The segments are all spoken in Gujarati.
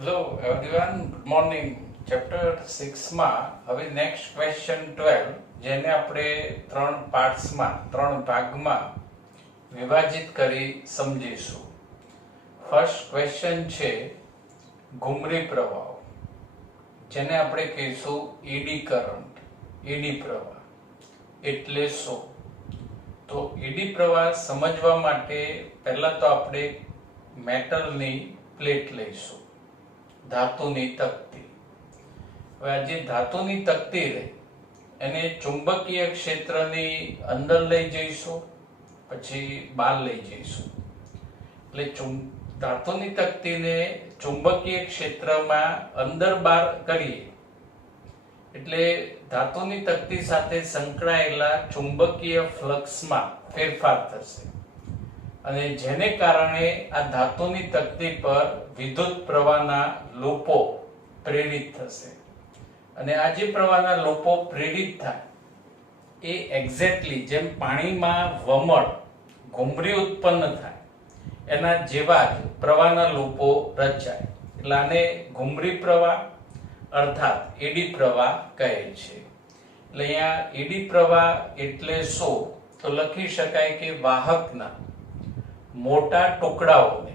Hello everyone, good morning. Chapter 6 માં હવે નેક્સ્ટ ક્વેશ્ચન 12 જેને આપણે ત્રણ ભાગમાં વિભાજિત કરી સમજીશું. ફર્સ્ટ ક્વેશ્ચન છે ઘુમરી પ્રવાહ, જેને આપણે કહીશું ઈડી કરંટ. ઈડી પ્રવાહ એટલે શું? તો ઈડી પ્રવાહ સમજવા માટે પહેલા તો આપણે મેટલની પ્લેટ લઈશું, ધાતુની તકતી. હવે આ જે ધાતુની તકતી રહી એને ચુંબકીય ક્ષેત્રની અંદર લઈ જઈશું, પછી બહાર લઈ જઈશું. એટલે ધાતુની તકતીને ચુંબકીય ક્ષેત્રમાં અંદર બહાર કરીએ એટલે ધાતુની તકતી સાથે સંકળાયેલા ચુંબકીય ફ્લક્સમાં ફેરફાર થશે અને જેને કારણે આ ધાતુની તકતી પર વિદ્યુત પ્રવાહના લૂપો પ્રેરિત થશે. અને આ જે પ્રવાહના લૂપો પ્રેરિત થાય એ એક્ઝેક્ટલી જેમ પાણીમાં વમળ ઘુમરી ઉત્પન્ન થાય એના જેવા જ પ્રવાહના લૂપો રચાય. એટલે આને ઘુમરી પ્રવાહ અર્થાત એડી પ્રવાહ કહે છે. એટલે અહીંયા એડી પ્રવાહ એટલે શું? તો લખી શકાય કે વાહકના મોટા ટુકડાઓને,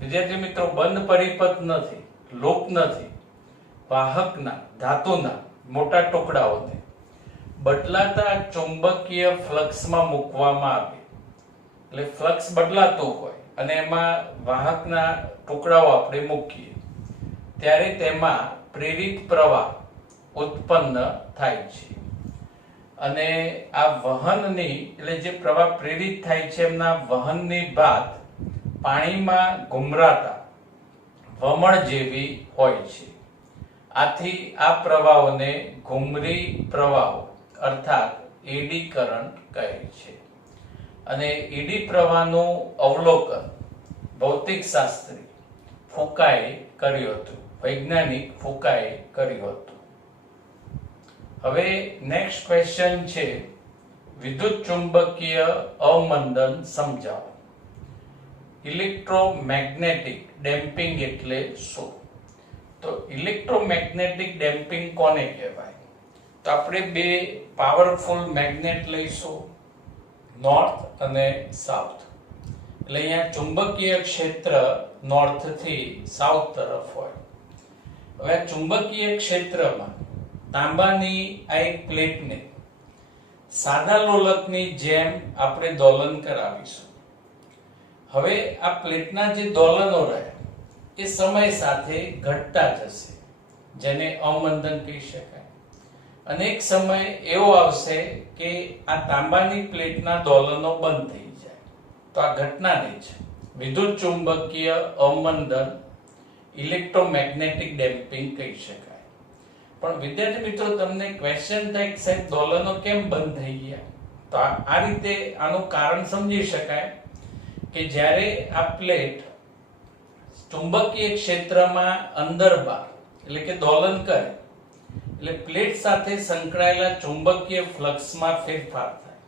વિદ્યાર્થી મિત્રો બંધ પરિપથ નથી, લૂપ નથી, વાહકના ધાતુના મોટા ટુકડાઓને બદલાતા ચુંબકીય ફ્લક્સમાં મૂકવામાં આવે. એટલે ફ્લક્સ બદલાતું હોય અને એમાં વાહકના ટુકડાઓ આપણે મૂકીએ ત્યારે તેમાં પ્રેરિત પ્રવાહ ઉત્પન્ન થાય છે. અને આ વહનની એટલે જે પ્રવાહ પ્રેરિત થાય છે એમના વહનની બાદ પાણીમાં ઘુમરાતા વમળ જેવી હોય છે. આથી આ પ્રવાહોને ઘુમરી પ્રવાહો અર્થાત એડી કરંટ કહે છે. અને એડી પ્રવાહનું અવલોકન ભૌતિક શાસ્ત્રી ફુકાએ કર્યું હતું, વૈજ્ઞાનિક ફુકાએ કર્યું હતું. હવે નેક્સ્ટ ક્વેશ્ચન છે વિદ્યુત ચુંબકીય અવમંદન સમજાવો. ઇલેક્ટ્રોમેગ્નેટિક ડેમ્પિંગ એટલે શું? તો ઇલેક્ટ્રોમેગ્નેટિક ડેમ્પિંગ કોને કહેવાય? તો આપણે બે પાવરફુલ મેગ્નેટ લઈશું, નોર્થ અને સાઉથ. એટલે અહીંયા ચુંબકીય ક્ષેત્ર નોર્થ થી સાઉથ તરફ હોય. હવે આ ચુંબકીય ક્ષેત્રમાં તાંબાની આ એક પ્લેટને સાદા લોલકની જેમ આપણે દોલન કરાવીશું. હવે આ પ્લેટના જે દોલનો રહ્યા એ સમય સાથે ઘટતા જશે, જેને અવમંદન કહી શકાય. અને એક સમય એવો આવશે કે આ તાંબાની પ્લેટના દોલનો બંધ થઈ જાય. તો આ ઘટનાને જ વિદ્યુત ચુંબકીય અવમંદન ઇલેક્ટ્રોમેગ્નેટિક ડેમ્પિંગ કહી શકાય. પણ વિદ્યાર્થી મિત્રો તમને ક્વેશ્ચન થાય કે સાહેબ દોલનો કેમ બંધ થઈ ગયા? તો આ રીતે આનું કારણ સમજી શકાય કે જ્યારે આ પ્લેટ ચુંબકીય ક્ષેત્રમાં અંદર બહાર એટલે કે દોલન કરે એટલે પ્લેટ સાથે સંકળાયેલા ચુંબકીય ફ્લક્સમાં ફેરફાર થાય.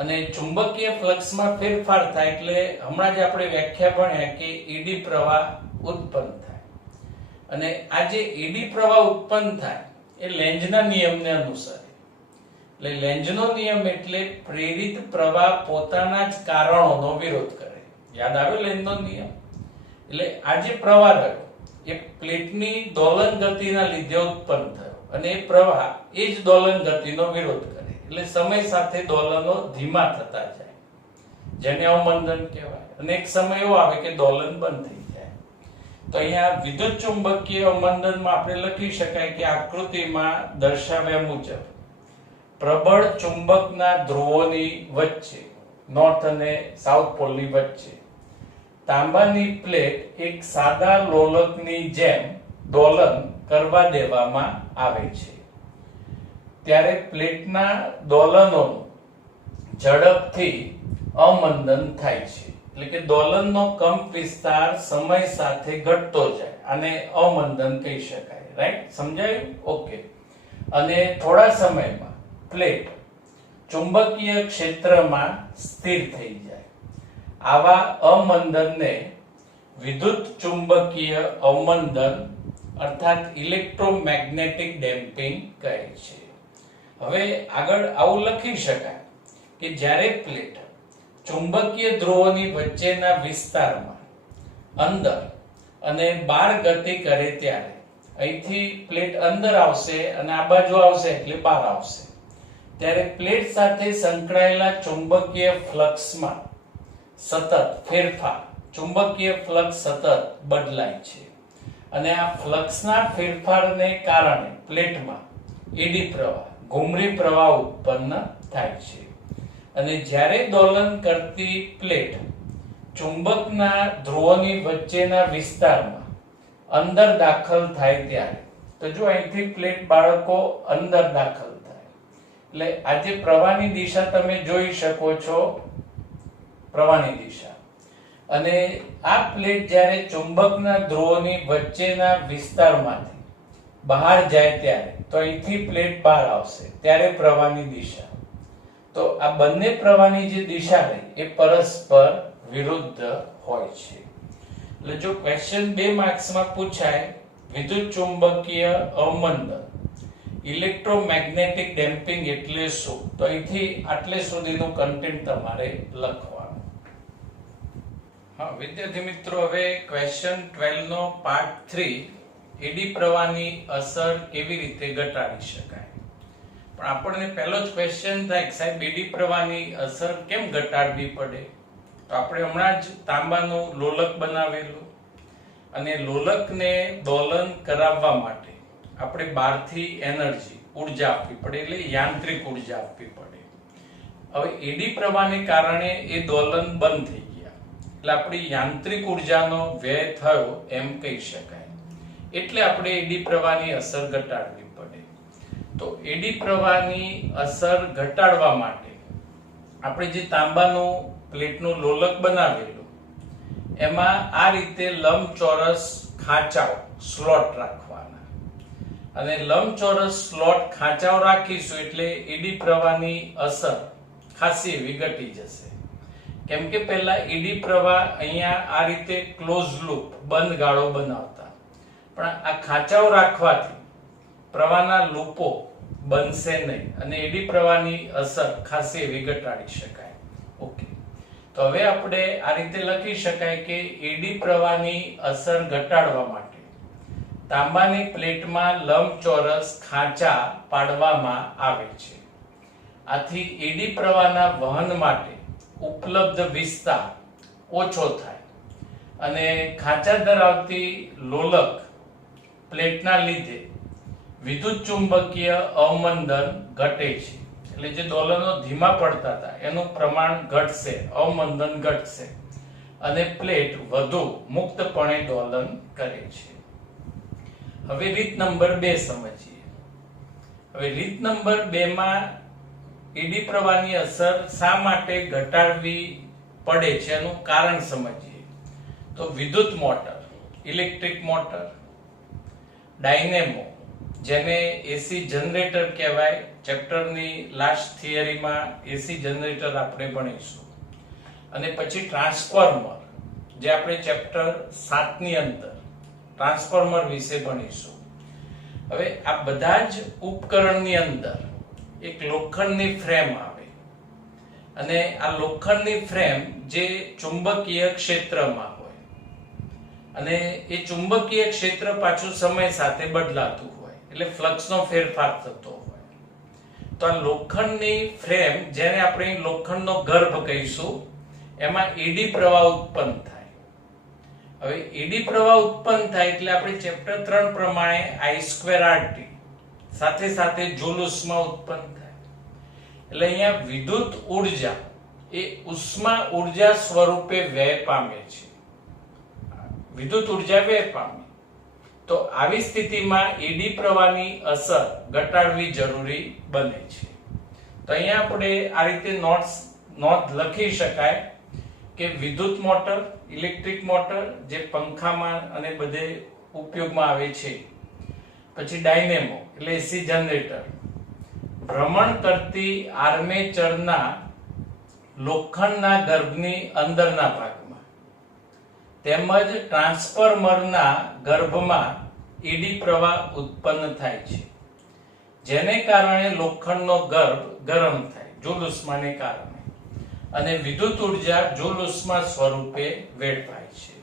અને ચુંબકીય ફ્લક્સમાં ફેરફાર થાય એટલે હમણાં જ આપણે વ્યાખ્યા ભણ્યા કે ઈડી પ્રવાહ ઉત્પન્ન થાય. અને આ જે ઈડી પ્રવાહ ઉત્પન્ન થાય એ લેન્ઝના નિયમને અનુસરે. એટલે લેન્ઝનો નિયમ એટલે પ્રેરિત પ્રવાહ પોતાના જ કારણોનો વિરોધ કરે. યાદ આવ્યો લેન્ઝનો નિયમ? એટલે આ જે પ્રવાહ રહ્યો એ પ્લેટની દોલન ગતિના લીધે ઉત્પન્ન થયો અને એ પ્રવાહ એ જ દોલન ગતિનો વિરોધ કરે. એટલે સમય સાથે દોલનો ધીમા થતા જાય, જેને અવમંદન કહેવાય. અને એક સમય એવો આવે કે દોલન બંધ થઈ જાય. તો અહીંયા વિદ્યુત ચુંબકીય અવમંદનમાં આપણે લખી શકાય કે આકૃતિમાં દર્શાવ્યા મુજબ પ્રબળ ચુંબકના ધ્રુવોની વચ્ચે, નોર્થ અને સાઉથ પોલની વચ્ચે તાંબાની પ્લેટ એક સાદા લોલકની જેમ દોલન કરવા દેવામાં આવે છે. ત્યારે પ્લેટના દોલનોનું ઝડપથી અવમંદન થાય છે. એટલે કે દોલનનો કંપ વિસ્તાર સમય સાથે ઘટતો જાય. આને અવમંદન કહી શકાય. રાઈટ? સમજાયું? ઓકે. અને થોડા સમયમાં પ્લેટ ચુંબકીય ક્ષેત્રમાં સ્થિર થઈ જાય. આવા અવમંદનને વિદ્યુત ચુંબકીય અવમંદન અર્થાત ઇલેક્ટ્રોમેગ્નેટિક ડેમ્પિંગ કહે છે. હવે આગળ આવું લખી શકાય કે જ્યારે પ્લેટ ચુંબકીય ધ્રુવોની વચ્ચેના વિસ્તારમાં અંદર અને બહાર ગતિ કરે ત્યારે અહીંથી પ્લેટ અંદર આવશે અને આ બાજુ આવશે એટલે બહાર આવશે, ત્યારે પ્લેટ સાથે સંકળાયેલા ચુંબકીય ફ્લક્સમાં સતત ફેરફાર, ચુંબકીય ફ્લક્સ સતત બદલાય છે અને આ ફ્લક્સના ફેરફારને કારણે પ્લેટમાં એડી પ્રવાહ, ઘૂમરી પ્રવાહ ઉત્પન્ન થાય છે. અને જ્યારે દોલન કરતી પ્લેટ ચુંબકના ધ્રુવોની વચ્ચેના વિસ્તારમાં અંદર દાખલ થાય ત્યારે, તો જો અહીંથી પ્લેટ બાળકો અંદર દાખલ થાય એટલે આજે પ્રવાહની દિશા તમે જોઈ શકો છો, પ્રવાહની દિશા, અને આ પ્લેટ જ્યારે ચુંબકના ધ્રુવોની વચ્ચેના વિસ્તારમાંથી બહાર જાય ત્યારે, તો અહીંથી પ્લેટ બહાર આવશે ત્યારે પ્રવાહની દિશા. તો આ બંને પ્રવાહની જે દિશા રહી એ પરસ્પર વિરુદ્ધ હોય છે. એટલે જો ક્વેશ્ચન 2 માર્ક્સમાં પૂછાય વિદ્યુત ચુંબકીય અવમંદન ઇલેક્ટ્રોમેગ્નેટિક ડેમ્પિંગ એટલે શું, તો અહીંથી આટલે સુધીનું કન્ટેન્ટ તમારે લખવાનું. હા વિદ્યાર્થી મિત્રો, હવે ક્વેશ્ચન 12 નો પાર્ટ 3 એડી પ્રવાહની અસર કેવી રીતે ઘટાડી શકાય. પણ આપણને પહેલો જ ક્વેશ્ચન થાય કે સાહેબ એડી પ્રવાહની અસર કેમ ઘટાડવી પડે, તો આપણે હમણાં જ તાંબાનું લોલક બનાવેલું અને લોલકને દોલન કરાવવા માટે આપણે બહારથી એનર્જી, ઉર્જા આપવી પડે, એટલે યાંત્રિક ઉર્જા આપવી પડે. હવે એડી પ્રવાહને કારણે એ દોલન બંધ થઈ ગયા એટલે આપણી યાંત્રિક ઉર્જાનો વ્યય થયો એમ કહી શકાય. એટલે આપણે એડી પ્રવાહની અસર ઘટાડવી પડે. તો એડી પ્રવાહની અસર ઘટાડવા માટે આપણે જે તાંબાનું પ્લેટનું લોલક બનાવેલું એમાં આ રીતે લંબચોરસ ખાંચાઓ, સ્લોટ રાખવાના, અને લંબચોરસ સ્લોટ ખાંચાઓ રાખીશું એટલે એડી પ્રવાહની અસર ખાસી એવી ઘટી જશે. કેમ કે પહેલા એડી પ્રવાહ અહીંયા આ રીતે ક્લોઝ લૂપ, બંધ ગાળો બનાવતા, પણ આ ખાંચાઓ રાખવાથી પ્રવાહના લૂપો બનશે નહીં અને એડી પ્રવાહની અસર ખાસી એવી ઘટાડી શકાય. ઓકે, તો હવે આપણે આ રીતે લખી શકાય કે એડી પ્રવાહની અસર ઘટાડવા માટે તાંબાની પ્લેટમાં લંબચોરસ ખાંચા પાડવામાં આવે છે. આથી એડી પ્રવાહના વહન માટે ઉપલબ્ધ વિસ્તાર ઓછો થાય અને ખાંચા ધરાવતી લોલક પ્લેટના લીધે વિદ્યુત ચુંબકીય અવમંદન ઘટે છે. એટલે જે દોલનો ધીમા પડતા હતા એનું પ્રમાણ ઘટશે, અવમંદન ઘટશે અને પ્લેટ વધુ મુક્તપણે દોલન કરે છે. હવે રીત નંબર 2 સમજીએ. હવે રીત નંબર 2 માં એડી પ્રવાહની અસર શા માટે ઘટાડવી પડે છે એનું કારણ સમજીએ. તો વિદ્યુત મોટર, ઇલેક્ટ્રિક મોટર, ડાયનેમો, જેને એસી જનરેટર કહેવાય, ચેપ્ટરની લાસ્ટ થિયરીમાં એસી જનરેટર આપણે ભણીશું, અને પછી ટ્રાન્સફોર્મર, જે આપણે ચેપ્ટર 7 ની અંદર ટ્રાન્સફોર્મર વિશે ભણીશું. હવે આ બધા જ ઉપકરણની અંદર એક લોખંડની ફ્રેમ આવે અને આ લોખંડની ફ્રેમ જે ચુંબકીય ક્ષેત્રમાં હોય અને એ ચુંબકીય ક્ષેત્ર પાછું સમય સાથે બદલાતું હોય એટલે ફ્લક્સનો ફેરફાર થતો હોય. તો આ લોખંડની ફ્રેમ, જેને આપણે લોખંડનો ગર્ભ કહીશું, એમાં એડી પ્રવાહ ઉત્પન્ન થાય. હવે એડી પ્રવાહ ઉત્પન્ન થાય એટલે આપણે ચેપ્ટર 3 પ્રમાણે I²RT સાથે સાથે જૂલ ઉષ્મા ઉત્પન્ન થાય. એટલે અહીંયા વિદ્યુત ઉર્જા એ ઉષ્મા ઉર્જા સ્વરૂપે વ્યય પામે છે. વિદ્યુત ઉર્જા વ્યય પામે, તો આવી સ્થિતિમાં એડી પ્રવાહની અસર ઘટાડવી જરૂરી બને છે. તો અહીંયા આપણે આ રીતે નોંધ લખી શકાય કે વિદ્યુત મોટર, ઇલેક્ટ્રિક મોટર જે પંખામાં અને બધે ઉપયોગમાં આવે છે, પછી ડાયનેમો એટલે એસી જનરેટર, ભ્રમણ કરતી આર્મેચરના લોખંડના ગર્ભની અંદરના ભાગમાં તેમજ ટ્રાન્સફોર્મરના ગર્ભમાં એડી પ્રવાહ ઉત્પન્ન થાય છે, જેને કારણે લોખંડનો ગર્ભ ગરમ થાય જૂલ ઉષ્માને કારણે અને વિદ્યુત ઉર્જા જૂલ ઉષ્મા સ્વરૂપે વેડફાય છે.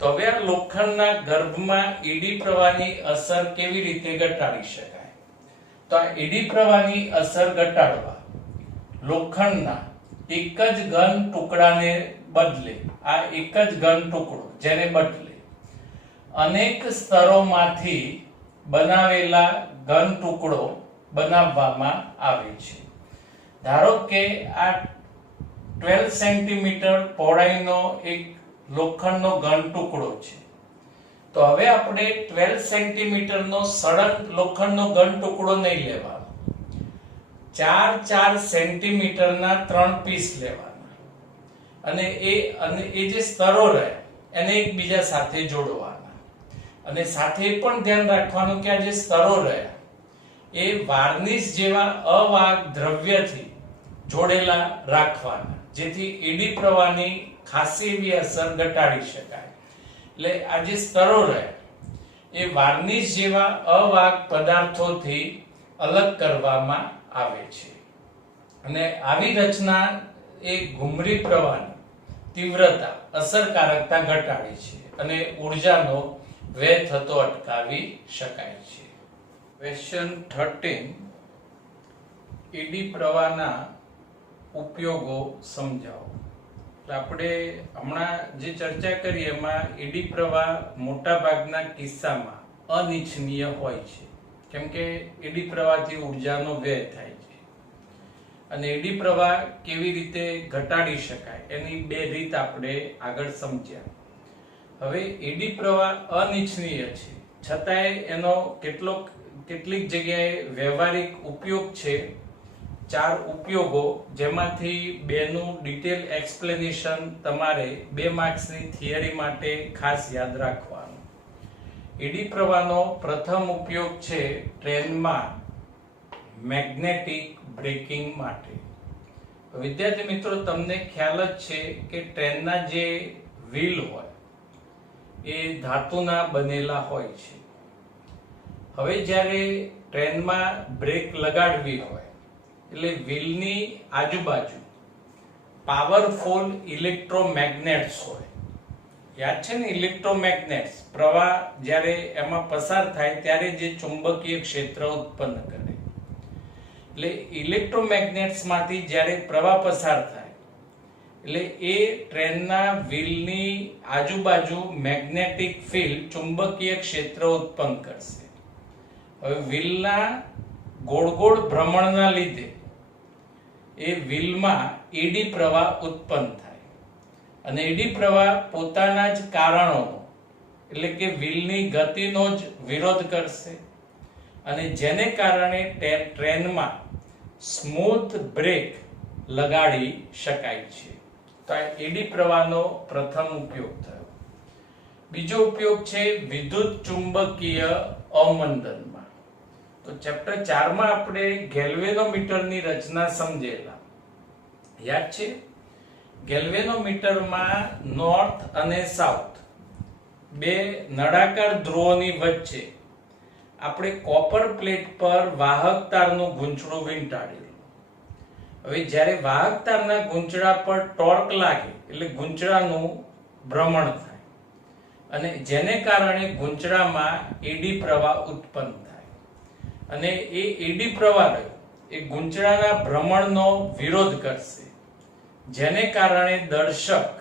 તો હવે આ લોખંડના ગર્ભમાં એડી પ્રવાહની અસર કેવી રીતે ઘટાડી શકાય? તો આ એડી પ્રવાહની અસર ઘટાડવા લોખંડના એક જ ઘન ટુકડાને બદલે આ એક જ ઘન ટુકડો જેને બદલે અનેક સ્તરોમાંથી બનાવેલા ઘન ટુકડો બનાવવામાં આવે છે. ધારો કે આ 12 સેન્ટીમીટર પહોળાઈનો એક લોખંડનો ઘન ટુકડો છે. તો હવે આપણે 12 સેન્ટીમીટરનો સળંગ લોખંડનો ઘન ટુકડો નહીં લેવાનો, 4 સેન્ટીમીટરના 3 પીસ લેવાના અને એ જે સ્તરો રહે એને એકબીજા સાથે જોડવાના. અને સાથે પણ ધ્યાન રાખવાનું કે આ જે સ્તરો રહ્યા એ વાર્નિશ જેવા અવાહક દ્રવ્યથી જોડેલા રાખવાના, જેથી એડી પ્રવાહની ખાસી એવી અસર ઘટાડી શકાય. એટલે આ જે સ્તરો રહ્યા એ વાર્નિશ જેવા અવાહક પદાર્થોથી અલગ કરવામાં આવે છે. અને આવી રચના એ ઘુમરી પ્રવાહની તીવ્રતા અસરકારકતા ઘટાડે છે અને ઉર્જાનો વ્યય થતો અટકાવી શકાય છે. ક્વેશ્ચન 13 એડી પ્રવાહના ઉપયોગો સમજાવો. આપણે હમણાં જે ચર્ચા કરી એમાં એડી પ્રવાહ મોટા ભાગના કિસ્સામાં અનિચ્છનીય હોય છે, કેમ કે એડી પ્રવાહથી ઉર્જાનો વ્યય થાય છે. અને એડી પ્રવાહ કેવી રીતે ઘટાડી શકાય એની બે રીત આપણે આગળ સમજ્યા. હવે એડી પ્રવાહ અનિચ્છનીય છે છતાંય એનો કેટલીક જગ્યાએ વ્યવહારિક ઉપયોગ છે. 4 ઉપયોગો, જેમાંથી બેનું ડિટેલ એક્સપ્લેનેશન તમારે 2 માર્ક્સની થિયરી માટે ખાસ યાદ રાખવાનું. એડી પ્રવાહનો પ્રથમ ઉપયોગ છે ટ્રેનમાં મેગ્નેટિક બ્રેકિંગ માટે. વિદ્યાર્થી મિત્રો, તમને ખ્યાલ જ છે કે ટ્રેનના જે વ્હીલ હોય એ ધાતુના બનેલા હોય છે. હવે જ્યારે ટ્રેનમાં બ્રેક લગાડવી હોય એટલે વ્હીલની આજુબાજુ પાવરફુલ ઇલેક્ટ્રોમેગ્નેટ્સ હોય. યાદ છે ને, ઇલેક્ટ્રોમેગ્નેટ્સ પ્રવાહ જ્યારે એમાં પસાર થાય ત્યારે જે ચુંબકીય ક્ષેત્ર ઉત્પન્ન કરે. એટલે ઇલેક્ટ્રોમેગ્નેટ્સ માંથી જ્યારે પ્રવાહ પસાર થાય એટલે એ ટ્રેનના વ્હીલની આજુબાજુ મેગ્નેટિક ફિલ્ડ ચુંબકીય ક્ષેત્ર ઉત્પન્ન કરશે. હવે વ્હીલના ગોળ ભ્રમણના લીધે એ વ્હીલમાં એડી પ્રવાહ ઉત્પન્ન થાય અને એડી પ્રવાહ પોતાના જ કારણોનો એટલે કે વ્હીલની ગતિનો જ વિરોધ કરશે અને જેને કારણે ટ્રેનમાં સ્મૂથ બ્રેક લગાડી શકાય છે. તો આ એડી પ્રવાહનો પ્રથમ ઉપયોગ થયો. બીજો ઉપયોગ છે વિદ્યુત ચુંબકીય અવમંદનમાં. તો ચેપ્ટર 4 માં આપણે ગેલ્વેનોમીટરની રચના સમજેલા. યાદ છે? ગેલ્વેનોમીટરમાં નોર્થ અને સાઉથ બે નળાકાર ધ્રુવોની વચ્ચે આપણે કોપર પ્લેટ પર વાહક તારનું ગૂંચળું વીંટાળેલું. હવે જ્યારે વાહક તારના ગૂંચળા પર ટોર્ક લાગે એટલે ગૂંચળાનું ભ્રમણ થાય અને જેને કારણે ગૂંચળામાં એડી પ્રવાહ ઉત્પન્ન થાય અને એ એડી પ્રવાહ એ ગૂંચળાના ભ્રમણનો વિરોધ કરશે, જેને કારણે દર્શક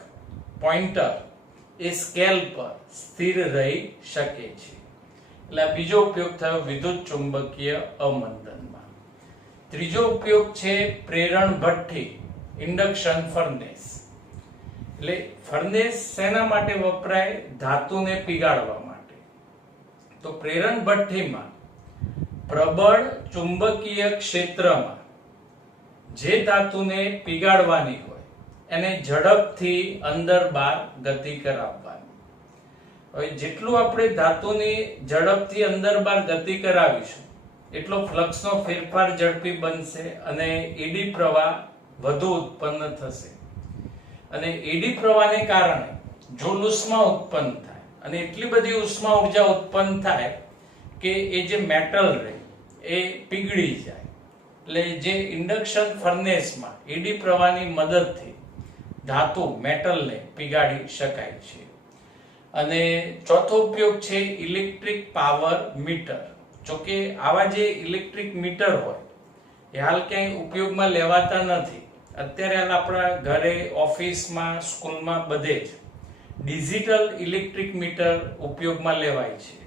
પોઇન્ટર એ સ્કેલ પર સ્થિર રહી શકે છે. એટલે આ બીજો ઉપયોગ થયો વિદ્યુત ચુંબકીય અવમંદનમાં. ત્રીજો ઉપયોગ છે પ્રેરણ ભઠ્ઠી, ઇન્ડક્શન ફર્નેસ. એટલે ફર્નેસ શેના માટે વપરાય? ધાતુને પીગાળવા માટે. તો પ્રેરણ ભઠ્ઠીમાં પ્રબળ ચુંબકીય ક્ષેત્રમાં જે ધાતુને પીગાળવાની હોય એને ઝડપથી અંદર બહાર ગતિ કરાવવાની. હવે જેટલું આપણે ધાતુની ઝડપથી અંદર બહાર ગતિ કરાવીશું એટલો ફ્લક્સનો ફેરફાર ઝડપી બનશે અને એડી પ્રવાહ વધુ ઉત્પન્ન થશે. અને એડી પ્રવાહને કારણે જૂલ ઉષ્મા ઉત્પન્ન થાય અને એટલી બધી ઉષ્મા ઉર્જા ઉત્પન્ન થાય કે એ જે મેટલ રહે એ પીગળી જાય. એટલે જે ઇન્ડક્શન ફર્નેસમાં એડી પ્રવાહની મદદથી ધાતુ મેટલને પીગાડી શકાય છે. અને ચોથો ઉપયોગ છે ઇલેક્ટ્રિક પાવર મીટર. જોકે આવા જે ઇલેક્ટ્રિક મીટર હોય એ હાલ ક્યાંય ઉપયોગમાં લેવાતા નથી. અત્યારે હાલ આપણા ઘરે, ઓફિસમાં, સ્કૂલમાં બધે જ ડિજિટલ ઇલેક્ટ્રિક મીટર ઉપયોગમાં લેવાય છે.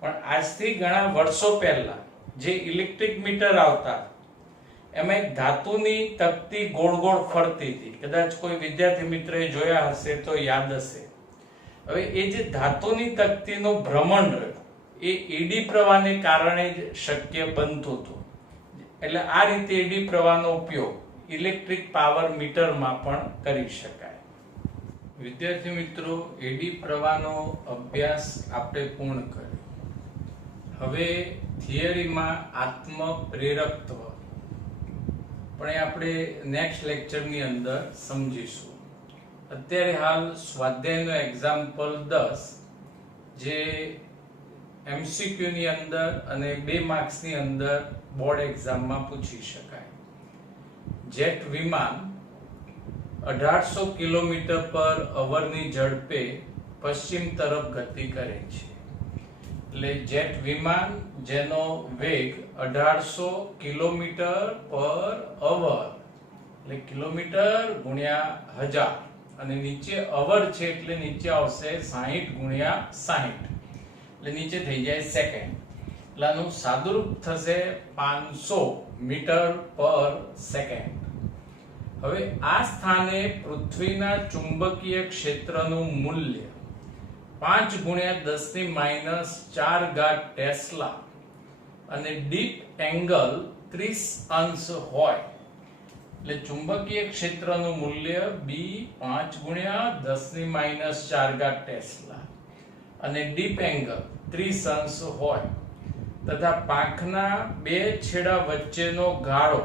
પણ આજથી ઘણા વર્ષો પહેલા જે ઇલેક્ટ્રિક મીટર આવતા એમાં એક ધાતુની તકતી ગોળ ગોળ ફરતી હતી. કદાચ કોઈ વિદ્યાર્થી મિત્રએ જોયા હશે તો યાદ હશે. હવે એ જે ધાતુની તકતીનું ભ્રમણ એ એડી પ્રવાહને કારણે જ શક્ય બનતું હતું. એટલે આ રીતે એડી પ્રવાહનો ઉપયોગ ઇલેક્ટ્રિક પાવર મીટરમાં પણ કરી શકાય. વિદ્યાર્થી મિત્રો, એડી પ્રવાહનો અભ્યાસ આપણે પૂર્ણ કર્યો. હવે થિયરીમાં આત્મ પ્રેરકત્વ પણ આપણે નેક્સ્ટ લેક્ચરની અંદર સમજીશું. અત્યારે હાલ સ્વાધ્યાયનો એક્ઝામ્પલ 10 જે MCQ ની અંદર અને 2 માર્ક્સની અંદર બોર્ડ એક્ઝામમાં પૂછી શકાય. જેટ વિમાન 1800 કિલોમીટર પર અવરની ઝડપે પશ્ચિમ તરફ ગતિ કરે છે. એટલે જેટ વિમાન જેનો વેગ 1800 કિલોમીટર પર અવર એટલે કિલોમીટર ગુણ્યા 1000 અને નીચે અવર છે એટલે નીચે આવશે 60 ગુણ્યા 60 એટલે નીચે થઈ જાય સેકન્ડ. એટલે આનું સાદુરૂપ થશે 500 મીટર પર સેકન્ડ. હવે આ સ્થાને પૃથ્વીના ચુંબકીય ક્ષેત્રનું મૂલ્ય 5 ગુણ્યા 10⁻⁴ ટેસ્લા અને ડીપ એંગલ 30 અંશ હોય. એટલે ચુંબકીય ક્ષેત્રનું મૂલ્ય B 5 ગુણ્યા 10⁻⁴ ટેસ્લા અને ડીપ એંગલ 30 અંશ હોય તથા પાંખના બે છેડા વચ્ચેનો ગાળો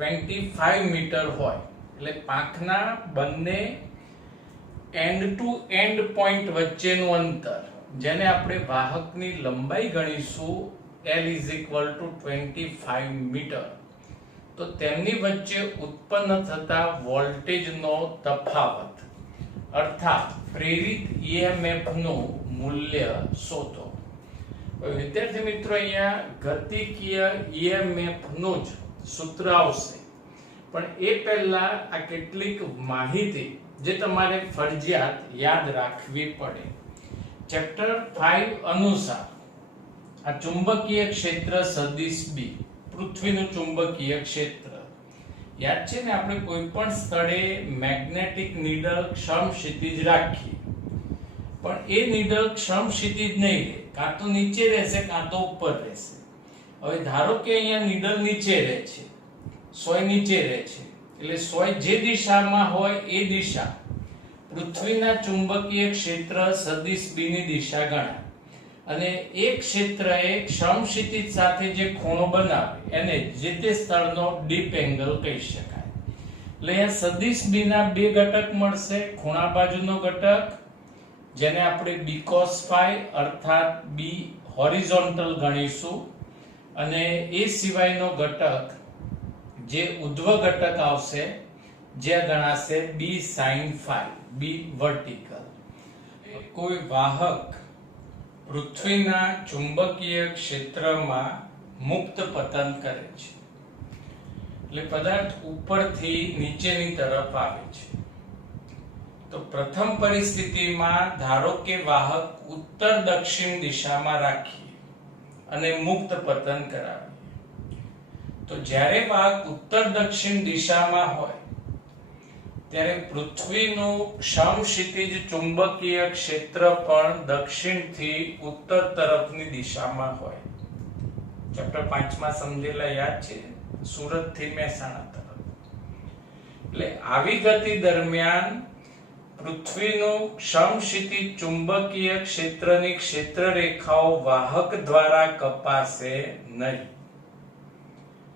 25 મીટર હોય. એટલે પાંખના બંને એન્ડ ટુ એન્ડ પોઈન્ટ વચ્ચેનું અંતર જેને આપણે વાહકની લંબાઈ ગણીશું L = 25 મીટર. તો તેમની વચ્ચે ઉત્પન્ન થતા વોલ્ટેજનો તફાવત અર્થાત પ્રેરિત EMF નું મૂલ્ય શોધો. વિદ્યાર્થી મિત્રો, અહીંયા ગતિકીય EMF નું જ સૂત્ર આવશે. પણ એ પહેલા આ કેટલીક માહિતી જે તમારે ફરજિયાત યાદ રાખવી પડે. ચેપ્ટર 5 અનુસાર આ ચુંબકીય ક્ષેત્ર સદિશ B, પૃથ્વીનું ચુંબકીય ક્ષેત્ર યાદ છે ને. આપણે કોઈ પણ સ્થળે મેગ્નેટિક નીડલ સમક્ષિતિજ રાખીએ પણ એ નીડલ સમક્ષિતિજ નહીં રહે, કાં તો નીચે રહેશે કાં તો ઉપર રહેશે. હવે ધારો કે અહીંયા નીડલ નીચે રહે છે, સોય નીચે રહે છે, એટલે સોય જે દિશામાં હોય એ દિશા પૃથ્વીના ચુંબકીય ક્ષેત્ર સદિશ B ની દિશા ગણાય. અને એ ક્ષેત્રએ સમક્ષિતિજ સાથે જે ખૂણો બનાવે એને જે તે સ્થળનો ડીપ એંગલ કહી શકાય. એટલે અહીંયા સદિશ B ના બે ઘટક મળશે. ખૂણા બાજુનો ઘટક જેને આપણે B cos phi અર્થાત B હોરિઝોન્ટલ ગણીશું અને એ સિવાયનો ઘટક જે ઉધ્વ ઘટક આવશે જે ગણાશે B sin phi, B vertical. કોઈ વાહક પૃથ્વીના ચુંબકીય ક્ષેત્રમાં મુક્ત પતન કરે છે. એટલે પદાર્થ ઉપરથી નીચેની તરફ આવે છે. તો પ્રથમ પરિસ્થિતિમાં ધારો કે વાહક ઉત્તર દક્ષિણ દિશામાં રાખીએ અને મુક્ત પતન કરાવીએ. તો જ્યારે વાહક ઉત્તર દક્ષિણ દિશામાં હોય ત્યારે પૃથ્વીનું સમક્ષિતિજ ચુંબકીય ક્ષેત્ર પણ દક્ષિણથી ઉત્તર તરફની દિશામાં હોય. ચેપ્ટર 5 માં સમજેલા યાદ છે, સુરતથી મહેસાણા તરફ. એટલે આવી ગતિ દરમિયાન પૃથ્વીનું સમક્ષિતિજ ચુંબકીય ક્ષેત્રની ક્ષેત્ર રેખાઓ વાહક દ્વારા કપાશે નહીં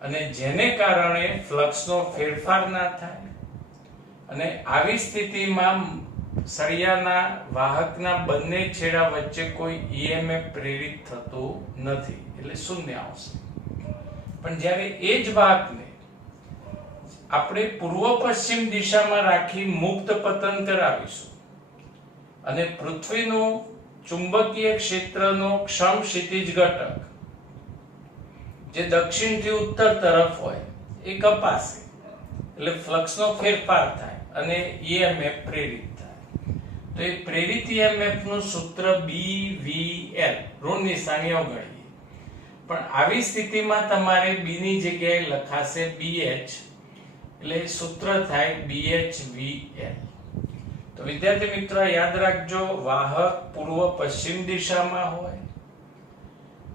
અને જેને કારણે ફ્લક્સનો ફેરફાર ના થાય. અને આવી સ્થિતિમાં સળિયાના વાહકના બંને છેડા વચ્ચે કોઈ ઈએમએફ પ્રેરિત થતું નથી, એટલે શૂન્ય આવશે. પણ જ્યારે એ જ વાહકને આપણે પૂર્વ પશ્ચિમ દિશામાં રાખી મુક્ત પતન કરાવીશું અને પૃથ્વીનું ચુંબકીય ક્ષેત્રનો સમક્ષિતિજ ઘટક જે દક્ષિણથી ઉત્તર તરફ હોય એ કપાશે, એટલે ફ્લક્સનો ફેરફાર થાય અને ઈએમએફ પ્રેરિત થાય. તો એ પ્રેરિત ઈએમએફ નું સૂત્ર BVL, ઋણ નિશાની અવગણીએ. પણ આવી સ્થિતિમાં તમારે B ની જગ્યાએ લખાશે BH, એટલે સૂત્ર થાય BHVL. તો વિદ્યાર્થી મિત્રો યાદ રાખજો, વાહક પૂર્વ પશ્ચિમ દિશામાં હોય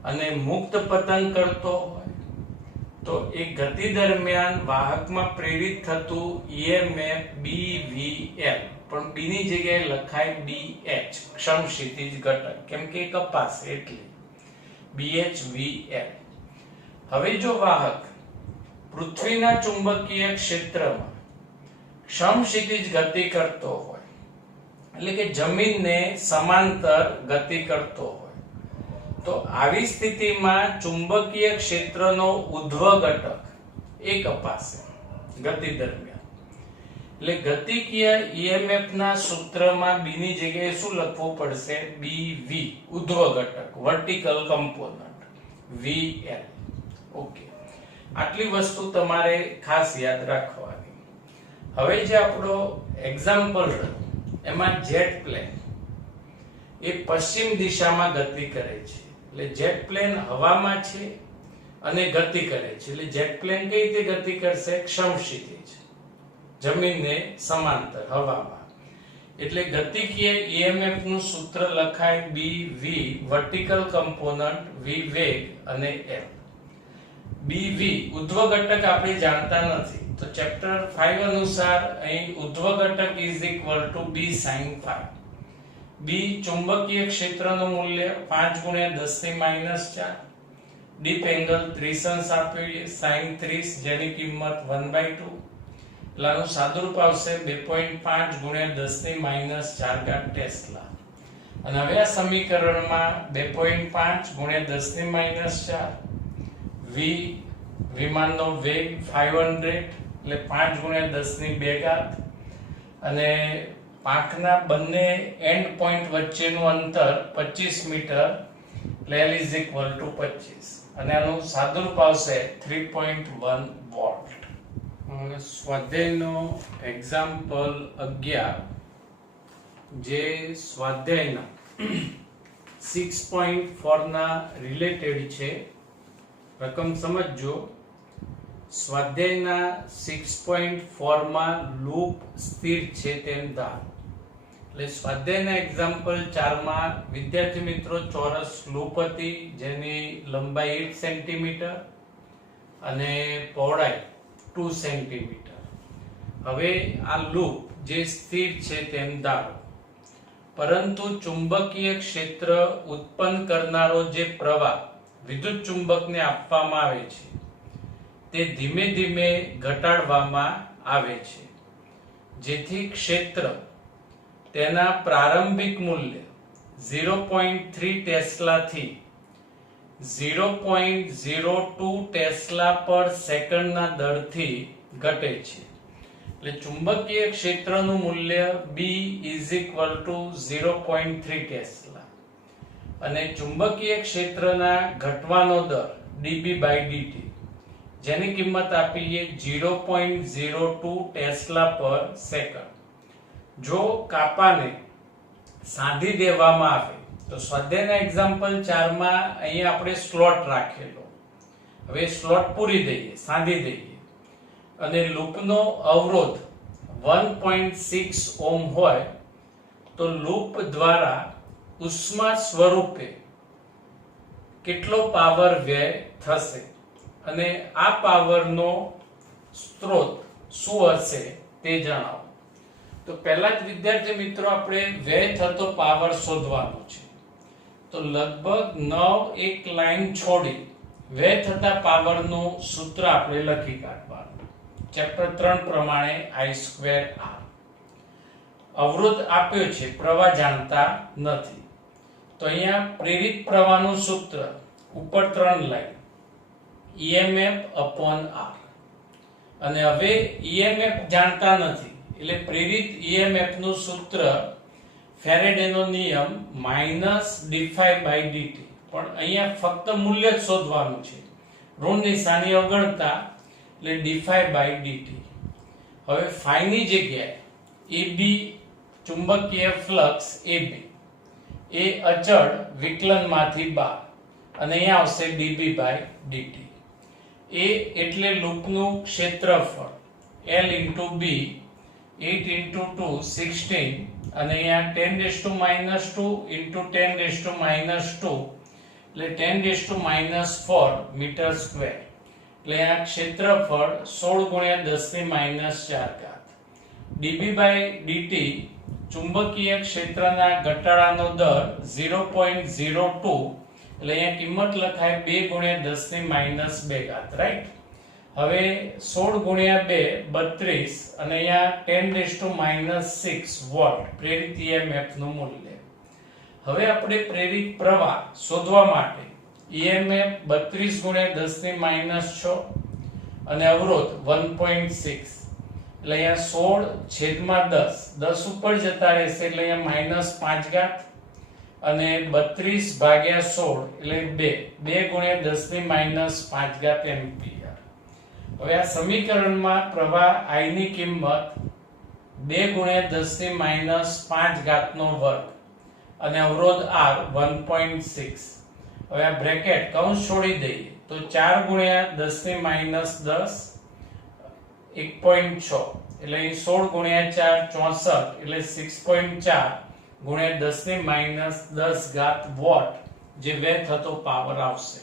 અને મુક્ત પતન કરતો હોય તો એ ગતિ દરમિયાન વાહકમાં પ્રેરિત થતું ઈએમએફ BVL, પણ B ની જગ્યાએ લખાય BH, સમક્ષિતિજ ઘટક, કેમ કે કપાસે એટલે BHVL. હવે જો વાહક પૃથ્વીના ચુંબકીય ક્ષેત્રમાં સમક્ષિતિજ ગતિ કરતો હોય, એટલે કે જમીનને સમાંતર ગતિ કરતો હોય, તો આવી સ્થિતિમાં ચુંબકીય ક્ષેત્રનો ઉધ્વ ઘટક એ કપાશે ગતિ દરમિયાન. એટલે ગતિકીય ઈએમએફ ના સૂત્રમાં B ની જગ્યાએ શું લખવું પડશે? BV, ઉધ્વ ઘટક, વર્ટિકલ કમ્પોનન્ટ, VL. ઓકે, આટલી વસ્તુ તમારે ખાસ યાદ રાખવાની. હવે જે આપણો એક્ઝામ્પલ એમાં જેટ પ્લેન એ પશ્ચિમ દિશામાં ગતિ કરે છે, એટલે જેટ પ્લેન હવામાં છે અને ગતિ કરે છે. એટલે જેટ પ્લેન કઈ રીતે ગતિ કરશે? સમક્ષિતિજ, જમીનને સમાંતર હવામાં. એટલે ગતિકીય ઈએમએફ નું સૂત્ર લખાય BV, વર્ટિકલ કમ્પોનન્ટ, V વેગ અને L. BV ઉધ્વ ઘટક આપણે જાણતા નથી, તો ચેપ્ટર 5 અનુસાર અહીં ઉધ્વ ઘટક B sin phi. B ચુંબકીય ક્ષેત્રનું મૂલ્ય 5 × 10⁻⁴. ડીપ એંગલ 30 અંશ આપ્યું sin 30, જેની કિંમત 1/2. લાનું સાદુરૂપ આવશે 2.5 × 10⁻⁴ ટેસ્લા. અને હવે આ સમીકરણમાં 2.5 × 10⁻⁴, v વિમાનનો વેગ 500, એટલે 5 × 10⁻², અને પાંખના બંને એન્ડ પોઈન્ટ વચ્ચેનું અંતર 25 મીટર, એટલે L = 25, અને આનું સાદુરૂપ આવશે 3.1 વોલ્ટ. સ્વાધ્યાયનો એક્ઝામ્પલ 11 જે સ્વાધ્યાયના 6.4 ના રિલેટેડ છે. રકમ સમજજો. સ્વાધ્યાયના 6.4 માં લૂપ સ્થિર છે તેમ ધારો. એટલે સ્વાધ્યાયના એક્ઝામ્પલ 4 માં વિદ્યાર્થી મિત્રો ચોરસ લૂપ હતી જેની લંબાઈ 8 સેન્ટીમીટર અને પહોળાઈ 2 સેન્ટીમીટર. હવે આ લૂપ જે સ્થિર છે તેમ ધારો, પરંતુ ચુંબકીય ક્ષેત્ર ઉત્પન્ન કરનારો જે પ્રવાહ વિદ્યુત ચુંબકને આપવામાં આવે છે તે ધીમે ધીમે ઘટાડવામાં આવે છે, જેથી ક્ષેત્ર તેના પ્રારંભિક મૂલ્ય 0.3 ટેસ્લા થી 0.02 ટેસ્લા પર સેકન્ડના દરથી ઘટે છે. એટલે ચુંબકીય ક્ષેત્રનું મૂલ્ય B = 0.3 ટેસ્લા અને ચુંબકીય ક્ષેત્રના ઘટવાનો દર dB/dt, જેની કિંમત આપીએ 0.02 ટેસ્લા પર સેકન્ડ. જો કાપાને સાધી દેવામાં આવે તો સ્વાધ્યાયના એક્ઝામ્પલ 4 માં અહીં આપણે સ્લોટ રાખેલો, હવે સ્લોટ પૂરી દઈએ, સાધી દઈએ, અને લૂપનો અવરોધ 1.6 ઓહ્મ હોય તો લૂપ દ્વારા ઉષ્મા સ્વરૂપે કેટલો પાવર વ્યય થશે અને આ પાવરનો સ્ત્રોત શું હશે તે જણાવો. તો પહેલા જ વિદ્યાર્થી મિત્રો આપણે વ્યય થતો પાવર શોધવાનો છે. તો લગભગ 9 એક લાઈન છોડી વ્યય થતા પાવરનું સૂત્ર આપણે લખી કાઢવાનું. ચેપ્ટર 3 પ્રમાણે I²R. અવરોધ આપ્યો છે, પ્રવાહ જાણતા નથી. તો અહીંયા પ્રેરિત પ્રવાહનું સૂત્ર ઉપર 3 લાઈન EMF upon R. અને હવે EMF જાણતા નથી એટલે પ્રેરિત EMF નું સૂત્ર ફેરેડેનો નિયમ -d∅dt. પણ અહીંયા ફક્ત મૂલ્ય જ શોધવાનું છે, ઋણ નિશાની અવગણતા, એટલે d∅dt. હવે phi ની જગ્યાએ AB ચુંબકીય ફ્લક્સ AB એ અચળ વિકલનમાંથી બહાર અને અહીંયા આવશે dB/dt. A એટલે લૂપનું ક્ષેત્રફળ L × B 8 × 2 16 અને અહીંયા 10⁻² × 10⁻², એટલે 10⁻⁴ મીટર સ્ક્વેર. એટલે આ ક્ષેત્રફળ 16 × 10⁻⁴. dB/dt ચુંબકીય ક્ષેત્રના ઘટાડાનો દર 0.02, એટલે અહીંયા કિંમત લખાય 2 × 10⁻², રાઈટ. હવે 16 × 2 32 અને અહીંયા 10⁻⁶ વોટ પ્રેરિત EMF નું મૂલ્ય. હવે આપણે પ્રેરિત પ્રવાહ શોધવા માટે EMF 32 × 10⁻⁶ અને અવરોધ 1.6, એટલે અહીંયા 16/10, 10 ઉપર જતા રહેશે એટલે અહીંયા -5 અને 32/16 એટલે 2 × 10⁻⁵ એમ્પિયર. હવે આ સમીકરણમાં પ્રવાહ I ની કિંમત 2 × 10⁻⁵ અને અવરોધ R 1.6. હવે આ બ્રેકેટ કૌંસ છોડી દઈએ તો 4 × 10⁻⁻10 1.6, એટલે 16 × 4 64, એટલે 6.4 × 10⁻10 વોટ જે વ્યય થતો પાવર આવશે.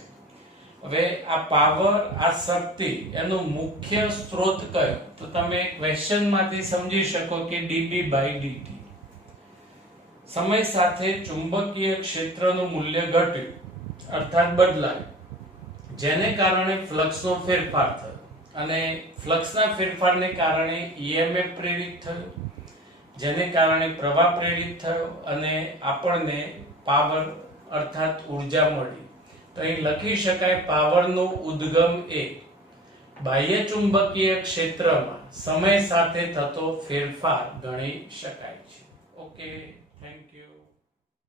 હવે આ પાવર, આ શક્તિ, એનું મુખ્ય સ્ત્રોત કયો? તો તમે ક્વેશ્ચન માંથી સમજી શકો કે dB/dt. સમય સાથે ચુંબકીય ક્ષેત્રનું મૂલ્ય ઘટ્યું અર્થાત બદલાયું, જેને કારણે ફ્લક્સનો ફેરફાર થયો અને ફ્લક્સના ફેરફારને કારણે EMF પ્રેરિત થયો, જેને કારણે પ્રવાહ પ્રેરિત થયો અને આપણને પાવર અર્થાત ઉર્જા મળી. તો અહીં લખી શકાય પાવરનો ઉદ્ગમ એ બાહ્ય ચુંબકીય ક્ષેત્રમાં સમય સાથે થતો ફેરફાર ગણી શકાય છે. Okay, thank you.